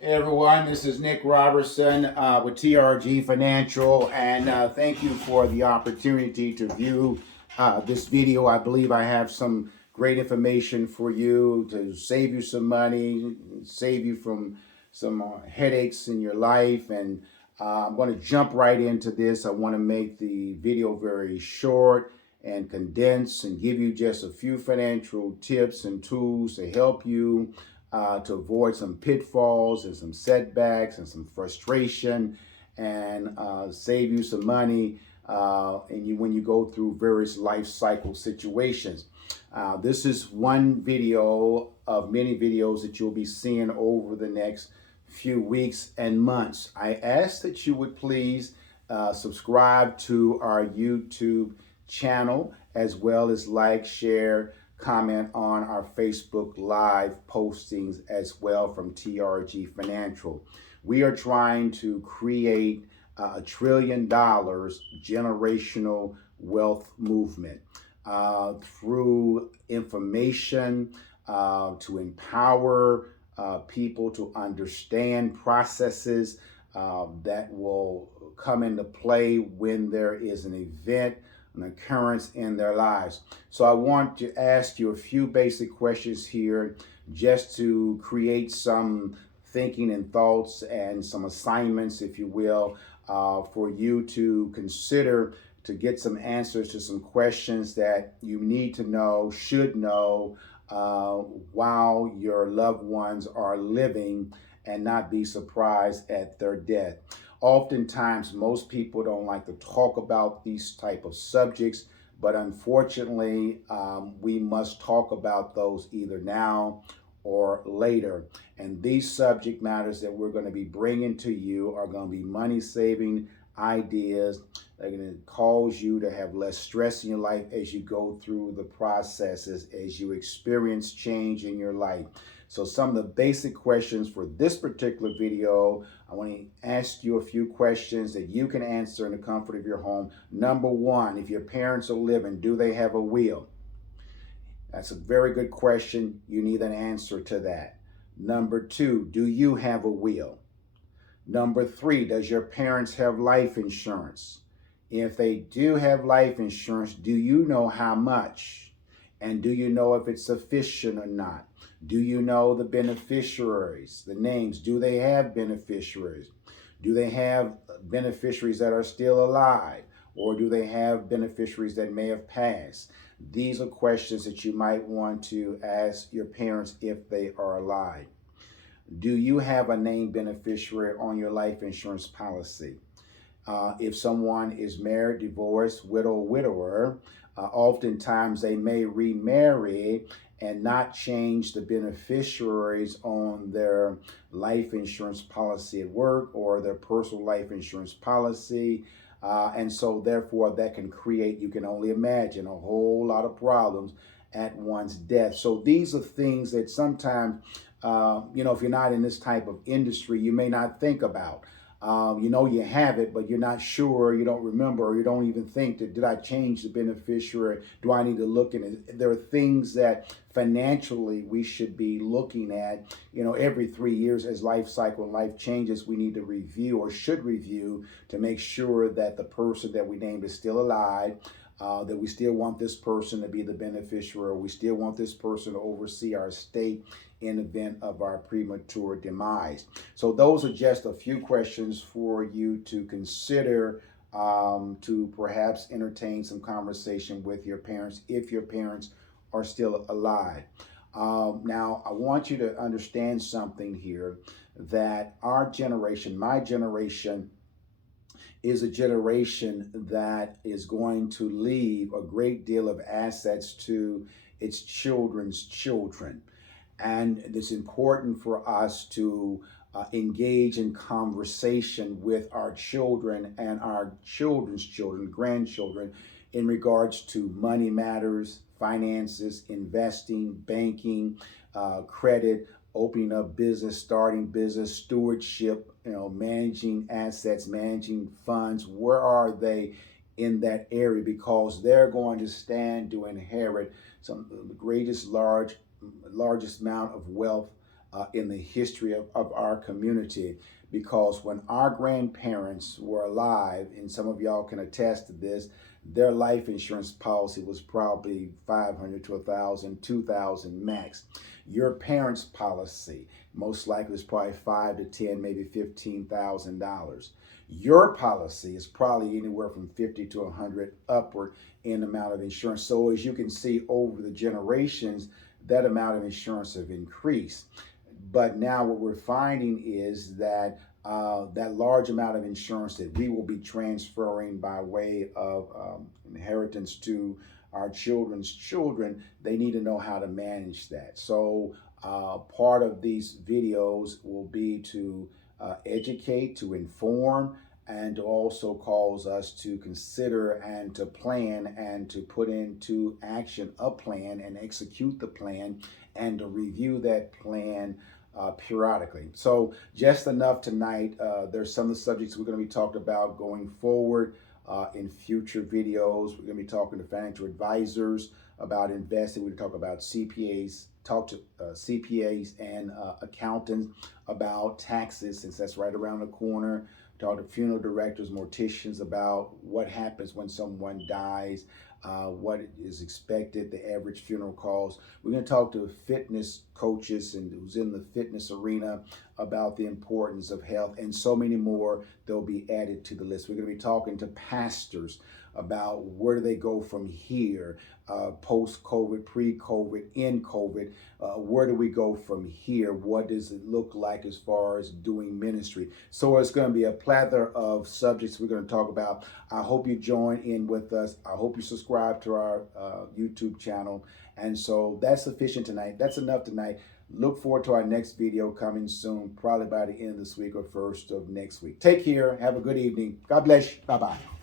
Hey everyone, this is Nick Robertson with TRG Financial, and thank you for the opportunity to view this video. I believe I have some great information for you to save you some money, save you from some headaches in your life, and I'm going to jump right into this. I want to make the video very short and condense and give you just a few financial tips and tools to help you to avoid some pitfalls and some setbacks and some frustration and save you some money when you go through various life cycle situations. This is one video of many videos that you'll be seeing over the next few weeks and months. I ask that you would please subscribe to our YouTube channel, as well as like, share, comment on our Facebook Live postings as well from TRG Financial. We are trying to create $1 trillion generational wealth movement through information to empower people to understand processes that will come into play when there is an event, an occurrence in their lives. So I want to ask you a few basic questions here just to create some thinking and thoughts and some assignments, if you will, for you to consider to get some answers to some questions that you need to know, should know, while your loved ones are living, and not be surprised at their death. Oftentimes, most people don't like to talk about these type of subjects, but unfortunately, we must talk about those either now or later. And these subject matters that we're going to be bringing to you are going to be money saving ideas. They're going to cause you to have less stress in your life as you go through the processes, as you experience change in your life. So some of the basic questions for this particular video, I want to ask you a few questions that you can answer in the comfort of your home. Number one, if your parents are living, do they have a will? That's a very good question. You need an answer to that. Number two, do you have a will? Number three, does your parents have life insurance? If they do have life insurance, do you know how much? And do you know if it's sufficient or not? Do you know the beneficiaries, the names? Do they have beneficiaries? Do they have beneficiaries that are still alive? Or do they have beneficiaries that may have passed? These are questions that you might want to ask your parents if they are alive. Do you have a named beneficiary on your life insurance policy? If someone is married, divorced, widow, widower, oftentimes they may remarry and not change the beneficiaries on their life insurance policy at work or their personal life insurance policy. And so therefore that can create, you can only imagine, a whole lot of problems at one's death. So these are things that sometimes, if you're not in this type of industry, you may not think about. You have it, but you're not sure, you don't remember, or you don't even think that, did I change the beneficiary? Do I need to look in it? There are things that financially we should be looking at, every 3 years as life cycle and life changes, we need to review or should review to make sure that the person that we named is still alive, that we still want this person to be the beneficiary, or we still want this person to oversee our estate in event of our premature demise. So those are just a few questions for you to consider, to perhaps entertain some conversation with your parents if your parents are still alive. Now, I want you to understand something here, that our generation, my generation, is a generation that is going to leave a great deal of assets to its children's children. And it's important for us to engage in conversation with our children and our children's children, grandchildren, in regards to money matters, finances, investing, banking, credit, opening up business, starting business, stewardship, managing assets, managing funds. Where are they in that area? Because they're going to stand to inherit some of the largest amount of wealth in the history of our community, because when our grandparents were alive, and some of y'all can attest to this, their life insurance policy was probably 500 to 1,000, 2,000 max. Your parents' policy most likely is probably 5 to 10, maybe $15,000. Your policy is probably anywhere from 50 to 100 upward in amount of insurance. So as you can see, over the generations, that amount of insurance have increased. But now what we're finding is that that large amount of insurance that we will be transferring by way of inheritance to our children's children, they need to know how to manage that. So part of these videos will be to educate, to inform, and to also cause us to consider and to plan and to put into action a plan and execute the plan and to review that plan periodically. So just enough tonight. There's some of the subjects we're going to be talking about going forward in future videos. We're going to be talking to financial advisors about investing. We're going to talk about CPAs, talk to CPAs and accountants about taxes, since that's right around the corner. Talk to funeral directors, morticians about what happens when someone dies, what is expected, the average funeral cost. We're going to talk to fitness coaches and who's in the fitness arena about the importance of health, and so many more that'll be added to the list. We're going to be talking to pastors about where do they go from here, post-COVID, pre-COVID, in COVID. Where do we go from here? What does it look like as far as doing ministry? So it's going to be a plethora of subjects we're going to talk about. I hope you join in with us. I hope you subscribe to our YouTube channel. And so that's sufficient tonight. That's enough tonight. Look forward to our next video coming soon, probably by the end of this week or first of next week. Take care. Have a good evening. God bless you. Bye-bye.